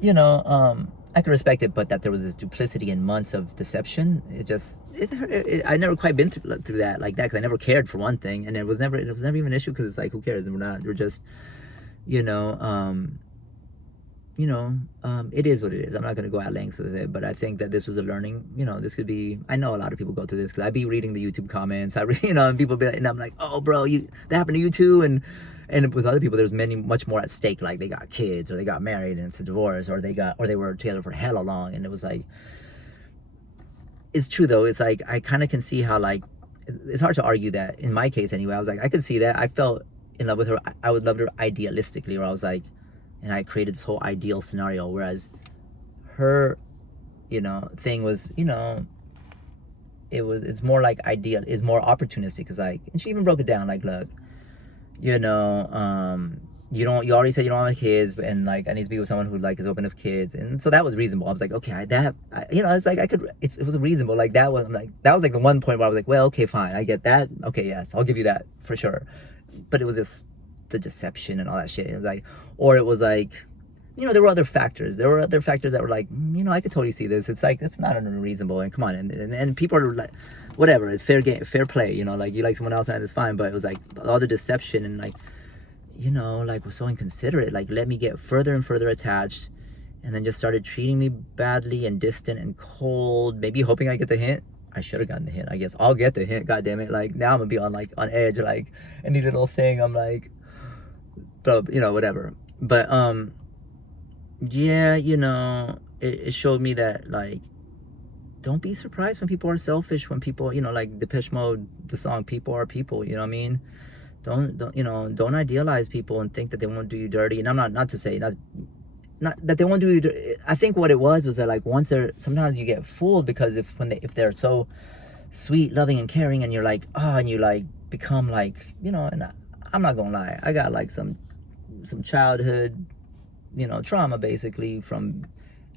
you know, I could respect it, but that there was this duplicity and months of deception, I never quite been through that like that, because I never cared, for one thing, and it was never even an issue, because it's like, who cares? And we're just, you know, it is what it is. I'm not going to go at lengths with it, but I think that this was a learning, you know, this could be, I know a lot of people go through this, because I be reading the YouTube comments, you know, and people be like, and I'm like, oh bro, that happened to you too. And with other people, there's much more at stake, like they got kids, or they got married and it's a divorce, or they were together for hella long. And it was like, it's true though, it's like, I kind of can see how, like, it's hard to argue that, in my case anyway, I was like, I could see that I felt in love with her. I would love her idealistically, where I was like, and I created this whole ideal scenario, whereas her, you know, thing was, you know, it's more like ideal, it's more opportunistic, because like, and she even broke it down, like, look, you know, you already said you don't have kids, and like, I need to be with someone who, like, is open to kids. And so that was reasonable. I was like, okay, you know, it's like, it was reasonable. Like, that was like the one point where I was like, well, okay, fine, I get that. Okay, yes, I'll give you that for sure. But it was just the deception and all that shit. It was like, or it was like, you know, there were other factors. There were other factors that were like, you know, I could totally see this. It's like, it's not unreasonable. And come on, and people are like, whatever, it's fair game, fair play. You know, like, you like someone else and it's fine. But it was like all the deception, and like, you know, like, was so inconsiderate. Like, let me get further and further attached, and then just started treating me badly and distant and cold. Maybe hoping I get the hint. I should have gotten the hint. I guess I'll get the hint. God damn it! Like, now I'm gonna be on edge. Like, any little thing, I'm like, but, you know, whatever. But yeah, you know, it showed me that, like, don't be surprised when people are selfish. When people, you know, like Depeche Mode, the song "People Are People." You know what I mean? Don't you know? Don't idealize people and think that they won't do you dirty. And I'm not to say not that they won't do you. I think what it was that, like, sometimes you get fooled, because if they're so sweet, loving, and caring, and you're like, oh, and you like become like, you know, and I'm not gonna lie, I got like some childhood, you know, trauma, basically, from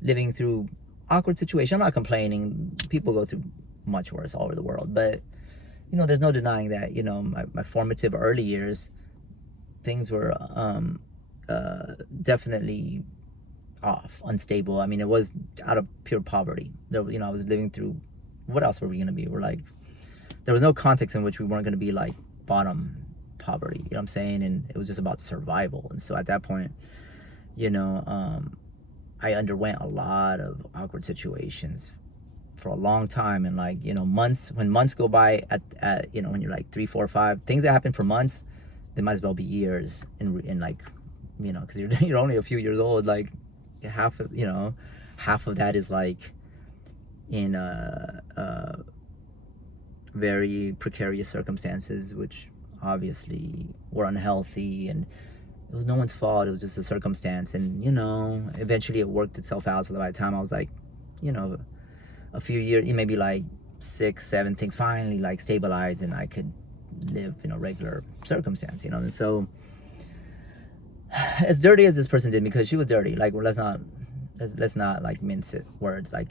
living through awkward situations. I'm not complaining. People go through much worse all over the world, but, you know, there's no denying that, you know, my formative early years, things were definitely off, unstable. I mean, it was out of pure poverty. You know, I was living through, what else were we gonna be? We're like, there was no context in which we weren't gonna be like bottom poverty, you know what I'm saying? And it was just about survival. And so at that point, you know, I underwent a lot of awkward situations for a long time. And, like, you know, when months go by, at you know, when you're like 3, 4, 5, things that happen for months, they might as well be years in like, you know, because you're only a few years old. Like, half of that is like in very precarious circumstances, which obviously were unhealthy, and it was no one's fault. It was just a circumstance. And, you know, eventually it worked itself out. So by the time I was like, you know, a few years, maybe like 6, 7, things finally like stabilized, and I could live in a regular circumstance, you know. And so, as dirty as this person did, because she was dirty, like, well, let's not like mince it words. Like,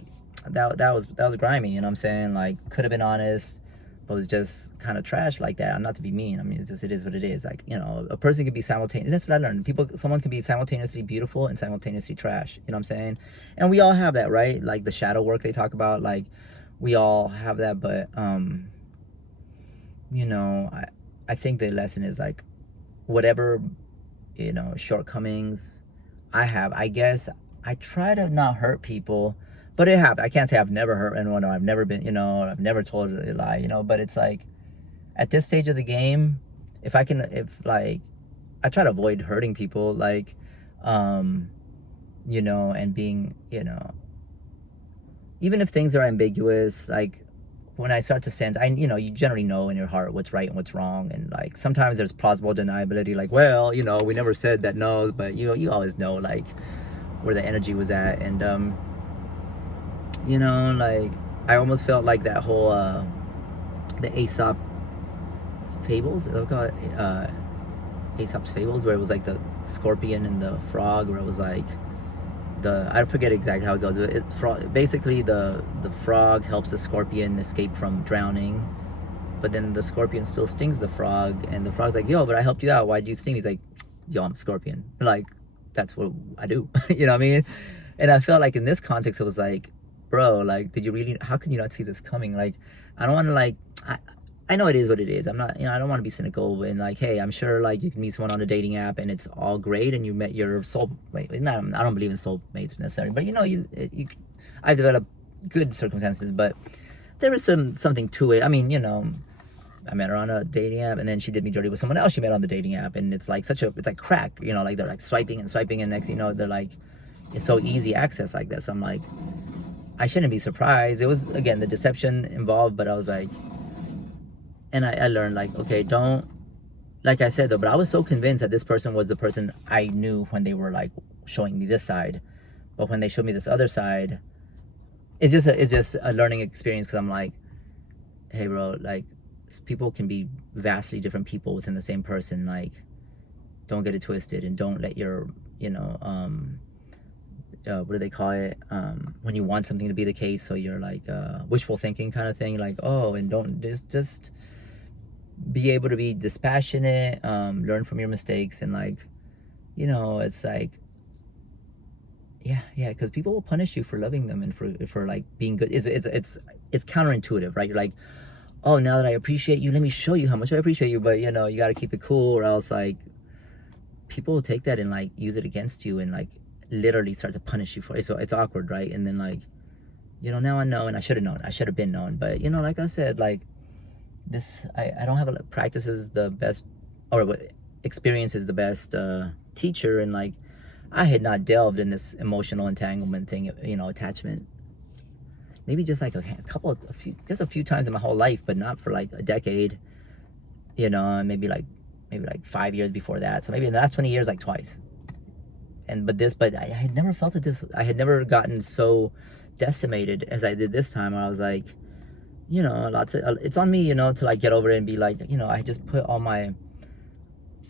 that was grimy, you know what I'm saying? Like, could have been honest, but was just kind of trash like that. I'm not to be mean. I mean, it is what it is. Like, you know, a person can be simultaneous. That's what I learned. Someone can be simultaneously beautiful and simultaneously trash. You know what I'm saying? And we all have that, right? Like the shadow work they talk about. Like, we all have that. But you know, I think the lesson is, like, whatever, you know, shortcomings I have, I guess I try to not hurt people. But it happened. I can't say I've never hurt anyone, or I've never been, you know, I've never told a lie, you know. But it's like, at this stage of the game, if I try to avoid hurting people, like, you know, and being, you know, even if things are ambiguous, like when I start to sense, you generally know in your heart what's right and what's wrong, and like sometimes there's plausible deniability, like, well, we never said that, no, but you always know like where the energy was at, and like I almost felt like that whole the Aesop fables, they'll call it Aesop's fables, where it was like the scorpion and the frog, where it was like I forget exactly how it goes. Basically, the frog helps the scorpion escape from drowning, but then the scorpion still stings the frog, and the frog's like, yo, but I helped you out. Why'd you sting me? He's like, yo, I'm a scorpion. Like, that's what I do. You know what I mean? And I felt like in this context, it was like, bro, like, did you really, how can you not see this coming? Like, I don't want to, like, I know it is what it is. I'm not, I don't want to be cynical and like, hey, I'm sure like you can meet someone on a dating app and it's all great and you met your soul mate. I don't believe in soulmates necessarily, but I've developed good circumstances, but there is something to it. I mean, I met her on a dating app and then she did me dirty with someone else she met on the dating app, and it's like it's like crack, like they're like swiping and swiping, and next they're like, it's so easy access like this. I'm like, I shouldn't be surprised. It was, again, the deception involved, but I was like, and I learned, like, okay, don't, like I said though, but I was so convinced that this person was the person I knew when they were like showing me this side, but when they showed me this other side, it's just a learning experience, because I'm like, hey bro, like, people can be vastly different people within the same person. Like, don't get it twisted, and don't let your what do they call it, when you want something to be the case, so you're like wishful thinking kind of thing, like, oh, and don't just be able to be dispassionate, learn from your mistakes, and like, it's like, yeah, because people will punish you for loving them and for like being good. It's counterintuitive, right? You're like, oh, now that I appreciate you, let me show you how much I appreciate you, but you got to keep it cool, or else like people will take that and like use it against you and like literally start to punish you for it. So it's awkward, right? And then like, now I know, and I should have known, I should have been known, but like I said, like, this, I don't have practice is the best, or what, experience is the best teacher, and like I had not delved in this emotional entanglement thing, attachment, maybe just like a few times in my whole life, but not for like a decade, and maybe like 5 years before that. So maybe in the last 20 years, like twice. But I had never felt it this, I had never gotten so decimated as I did this time, where I was like, it's on me, to like get over it and be like, I just put all my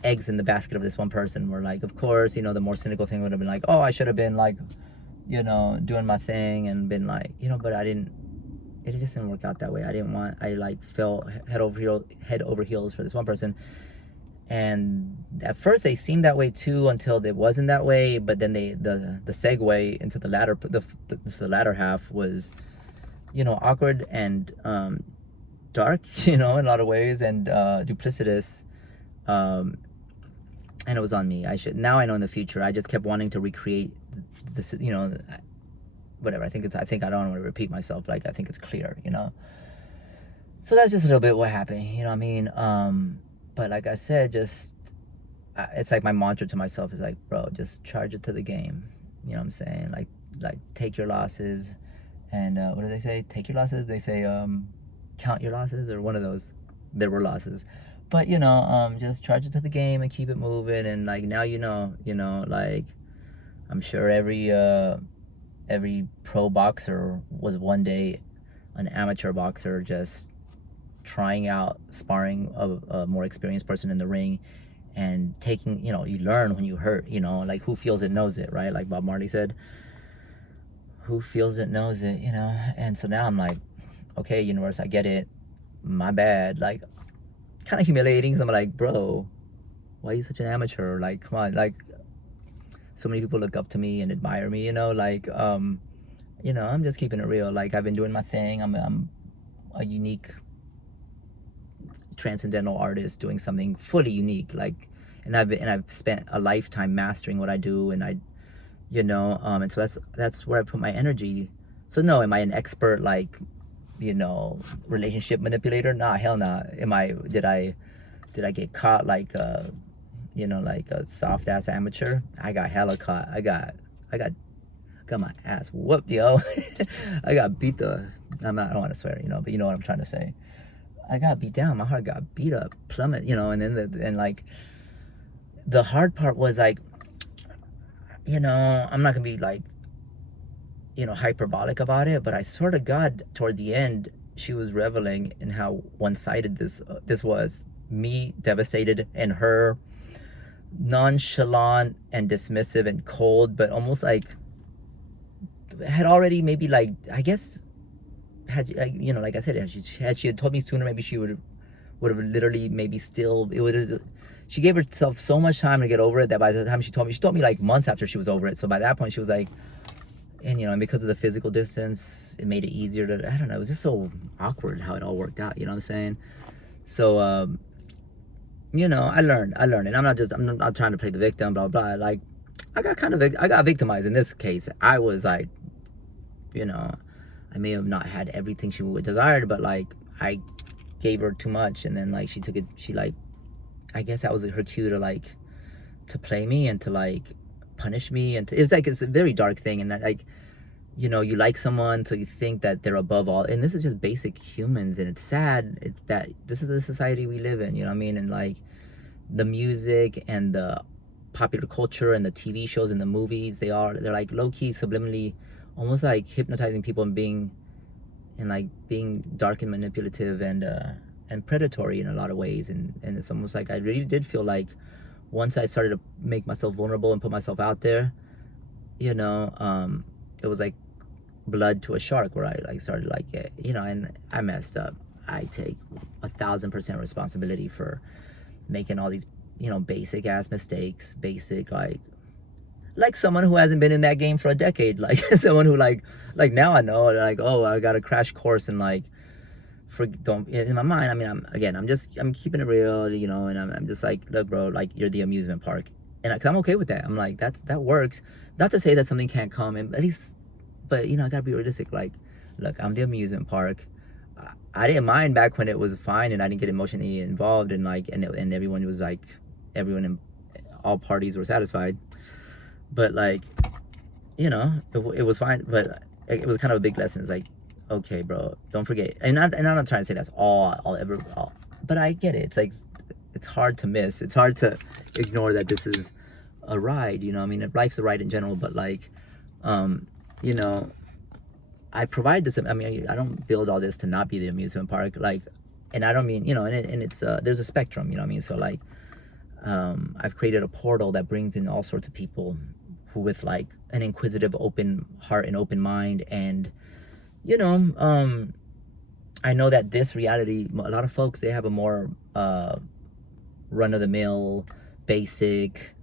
eggs in the basket of this one person, where like, of course, the more cynical thing would have been like, oh, I should have been like, doing my thing and been like, but I didn't, it just didn't work out that way. I like fell head over heels for this one person. And at first they seemed that way too, until it wasn't that way. But then the segue into the latter half was, awkward and dark, in a lot of ways, and duplicitous. And it was on me. Now I know in the future, I just kept wanting to recreate this, whatever. I think I don't want to repeat myself. Like, I think it's clear, So that's just a little bit what happened, what I mean? But like I said, just, it's like my mantra to myself is like, bro, just charge it to the game. You know what I'm saying? Like take your losses, and what do they say? Take your losses. They say count your losses, or one of those. There were losses, but just charge it to the game and keep it moving. And like, now like, I'm sure every pro boxer was one day an amateur boxer, just trying out sparring a more experienced person in the ring, and taking, you learn when you hurt, like, who feels it knows it, right? Like Bob Marley said, who feels it knows it, and so now I'm like, okay, universe, I get it, my bad. Like, kind of humiliating, because I'm like, bro, why are you such an amateur? Like, come on, like, so many people look up to me and admire me, like, I'm just keeping it real. Like, I've been doing my thing. I'm a unique transcendental artist doing something fully unique, like, and I've spent a lifetime mastering what I do, and and so that's where I put my energy. So no, am I an expert, like, relationship manipulator? Nah, hell nah. Did I get caught like like a soft ass amateur? I got hella caught. I got got my ass whooped, yo. I got beat the. I don't want to swear, but you know what I'm trying to say. I got beat down. My heart got beat up, plummet, and then like the hard part was like, I'm not gonna be like, hyperbolic about it, but I sort of got toward the end. She was reveling in how one-sided this was. Me devastated, and her nonchalant and dismissive and cold, but almost like had already maybe like, I guess, like I said, had she told me sooner, maybe she would have literally maybe still, it would. She gave herself so much time to get over it that by the time she told me like months after she was over it. So by that point she was like, and because of the physical distance, it made it easier to, I don't know, it was just so awkward how it all worked out, you know what I'm saying? So I learned, and I'm not trying to play the victim, blah blah. Like I got victimized in this case. I was like, I may have not had everything she would desired, but like I gave her too much, and then like she took it. She like, I guess that was her cue to play me and to like punish me, and it was like, it's a very dark thing, and that like, you like someone so you think that they're above all, and this is just basic humans, and it's sad that this is the society we live in, you know what I mean? And like the music and the popular culture and the TV shows and the movies, they're like low-key subliminally almost like hypnotizing people and being dark and manipulative and predatory in a lot of ways, and it's almost like I really did feel like once I started to make myself vulnerable and put myself out there, it was like blood to a shark, where I like started like, and I messed up. I take 1,000% responsibility for making all these, basic ass mistakes, like someone who hasn't been in that game for a decade, like someone who like now I know, like, oh, I got a crash course, and like, don't, in my mind, I mean, I'm keeping it real, and I'm just like, look, bro, like, you're the amusement park, and I'm okay with that. I'm like, that works. Not to say that something can't come, and at least, but I gotta be realistic. Like, look, I'm the amusement park. I didn't mind back when it was fine, and I didn't get emotionally involved, and like, and everyone was like, everyone in all parties were satisfied. But like, it was fine, but it was kind of a big lesson. It's like, okay, bro, don't forget. And I'm not trying to say that's all I'll ever, but I get it. It's like, it's hard to miss. It's hard to ignore that this is a ride, I mean, life's a ride in general, but like, I provide this, I mean, I don't build all this to not be the amusement park, like, and I don't mean, and it's, there's a spectrum, what I mean? So like, I've created a portal that brings in all sorts of people who with like an inquisitive, open heart and open mind, and I know that this reality, a lot of folks, they have a more run-of-the-mill, basic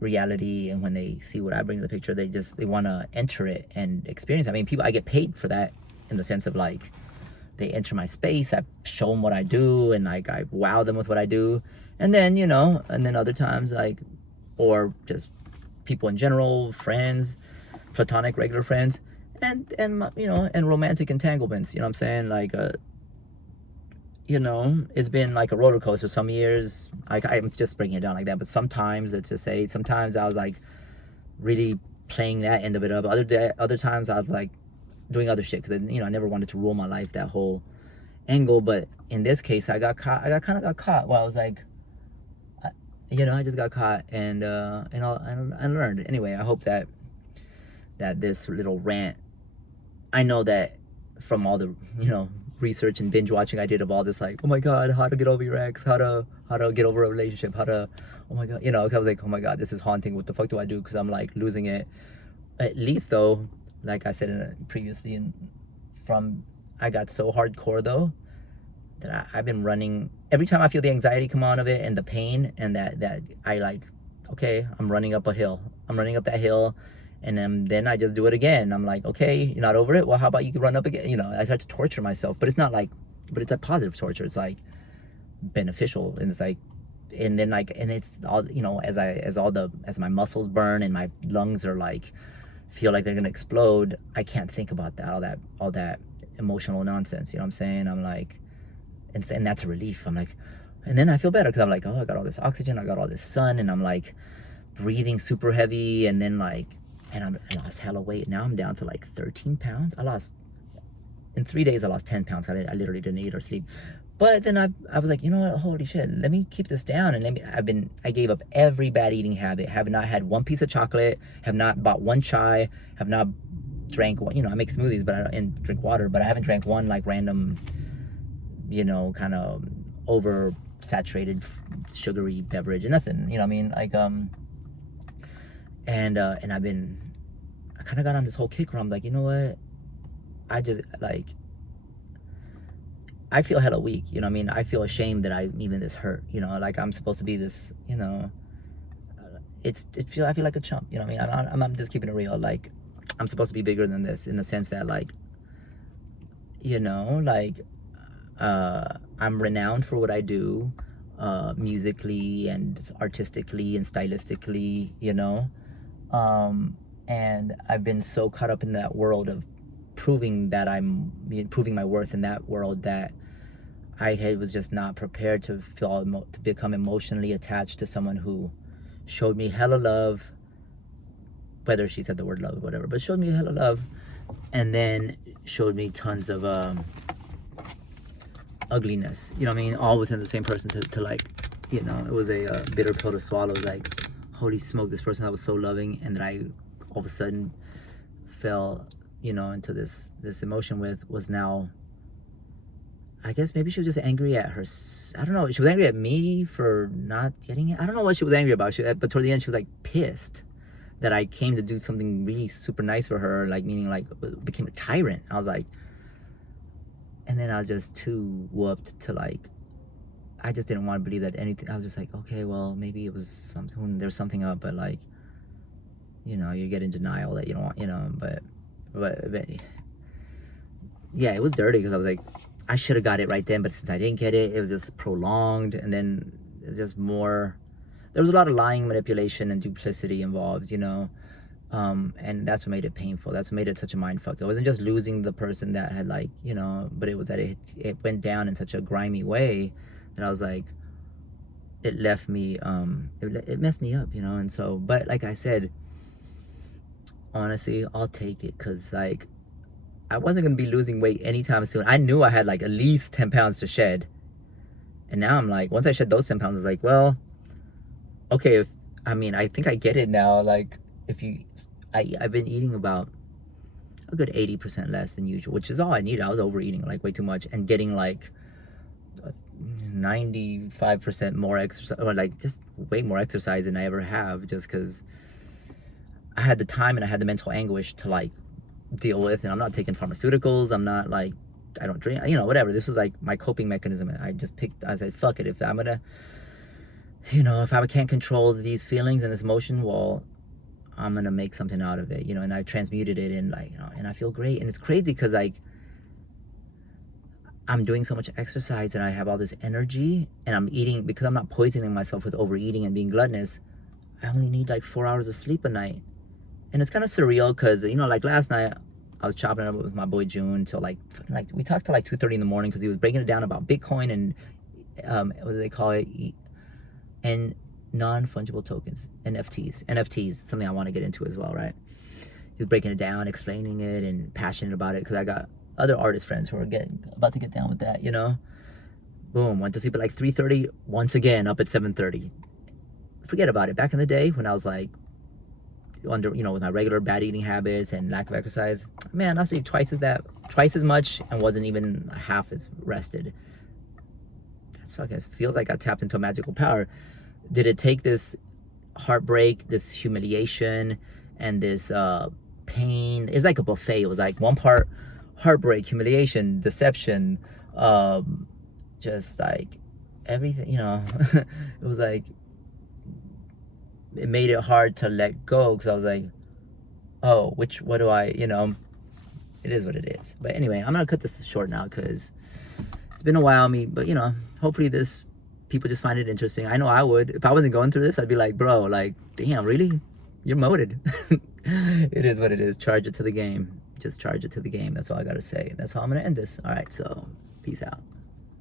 reality, and when they see what I bring to the picture, they want to enter it and experience it. I mean, I get paid for that, in the sense of like, they enter my space, I show them what I do, and like I wow them with what I do, and then and then other times, like, or just people in general, friends, platonic, regular friends, and romantic entanglements, what I'm saying? Like, it's been like a roller coaster. Some years, I'm just breaking it down like that, but sometimes, let's just say, sometimes I was like really playing that end of it up. Other times I was like doing other shit, because I never wanted to rule my life that whole angle. But in this case, I got kind of got caught. Well, I was like, I just got caught, and I learned. Anyway, I hope that this little rant, I know that from all the research and binge watching I did of all this, like, oh my god, how to get over your ex, how to get over a relationship, oh my god, I was like, oh my god, this is haunting. What the fuck do I do? Because I'm like losing it. At least though, like I said previously, I got so hardcore though, that I've been running every time I feel the anxiety come out of it, and the pain, and that I like, okay, I'm running up that hill, and then I just do it again. I'm like, okay, you're not over it? Well, how about you run up again? I start to torture myself, but it's not like, but it's a positive torture. It's like beneficial, and it's like, and then like, and it's all, as my muscles burn and my lungs are like, feel like they're gonna explode, I can't think about that, all that emotional nonsense, what I'm saying? I'm like, and that's a relief. I'm like, and then I feel better, because I'm like, oh, I got all this oxygen, I got all this sun, and I'm like breathing super heavy, and then like, and I lost hella weight. Now I'm down to like 13 pounds. In 3 days, I lost 10 pounds. I literally didn't eat or sleep. But then I was like, you know what? Holy shit! Let me keep this down. And I gave up every bad eating habit. Have not had one piece of chocolate. Have not bought one chai. Have not drank one. I make smoothies, and drink water. But I haven't drank one like random, kind of oversaturated sugary beverage. Nothing. You know what I mean? Like and I kind of got on this whole kick where I'm like, you know what? I just like. I feel hella weak, you know what I mean? I feel ashamed that I'm even this hurt, like I'm supposed to be this, I feel like a chump, you know what I mean? I'm just keeping it real. Like, I'm supposed to be bigger than this in the sense that, like, I'm renowned for what I do, musically and artistically and stylistically, and I've been so caught up in that world of proving my worth in that world that I was just not prepared to become emotionally attached to someone who showed me hella love, whether she said the word love or whatever, but showed me hella love, and then showed me tons of ugliness, you know what I mean, all within the same person to like, it was a bitter pill to swallow. Like, holy smoke, this person I was so loving and that I all of a sudden fell into this emotion with was now, I guess maybe she was just angry at her. I don't know. She was angry at me for not getting it. I don't know what she was angry about. But toward the end, she was like pissed that I came to do something really super nice for her. Like, meaning like became a tyrant. I was like, and then I was just too whooped to like, I just didn't want to believe that anything. I was just like, okay, well, maybe it was something, there's something up, but like, you get in denial that you don't want, but yeah, it was dirty because I was like, I should have got it right then, but since I didn't get it, it was just prolonged, and then it's just more. There was a lot of lying, manipulation, and duplicity involved, and that's what made it painful. That's what made it such a mind fuck. It wasn't just losing the person that had like, but it was that it went down in such a grimy way that I was like, it left me, it messed me up, and so, but like I said, honestly, I'll take it, because like, I wasn't going to be losing weight anytime soon. I knew I had like at least 10 pounds to shed. And now I'm like, once I shed those 10 pounds, it's like, well, okay, I think I get it now. Like, I've been eating about a good 80% less than usual, which is all I needed. I was overeating like way too much and getting like 95% more exercise, or like just way more exercise than I ever have, just because I had the time and I had the mental anguish to like deal with, and I'm not taking pharmaceuticals, I'm not like, I don't drink, whatever. This was like my coping mechanism. I said, fuck it, if I'm gonna, if I can't control these feelings and this emotion, well, I'm gonna make something out of it, and I transmuted it in like, and I feel great. And it's crazy because like, I'm doing so much exercise and I have all this energy, and I'm eating, because I'm not poisoning myself with overeating and being gluttonous. I only need like 4 hours of sleep a night. And it's kind of surreal because, like last night, I was chopping it up with my boy June till like we talked till like 2:30 in the morning, because he was breaking it down about Bitcoin and what do they call it? And non-fungible tokens, NFTs, something I want to get into as well, right? He was breaking it down, explaining it, and passionate about it, because I got other artist friends who are about to get down with that, Boom, went to sleep at like 3:30, once again up at 7:30. Forget about it. Back in the day when I was like, with my regular bad eating habits and lack of exercise, man, I sleep twice as much, and wasn't even half as rested. That's fucking, it feels like I tapped into a magical power. Did it take this heartbreak, this humiliation, and this pain? It was like a buffet. It was like one part heartbreak, humiliation, deception, just like everything, it was like, it made it hard to let go, because I was like, oh, what do I, it is what it is. But anyway, I'm gonna cut this short now, because it's been a while, but hopefully people just find it interesting. I know I would. If I wasn't going through this, I'd be like, bro, like, damn, really? You're moted. It is what it is. Charge it to the game. Just charge it to the game. That's all I gotta say. That's how I'm gonna end this. All right, so peace out.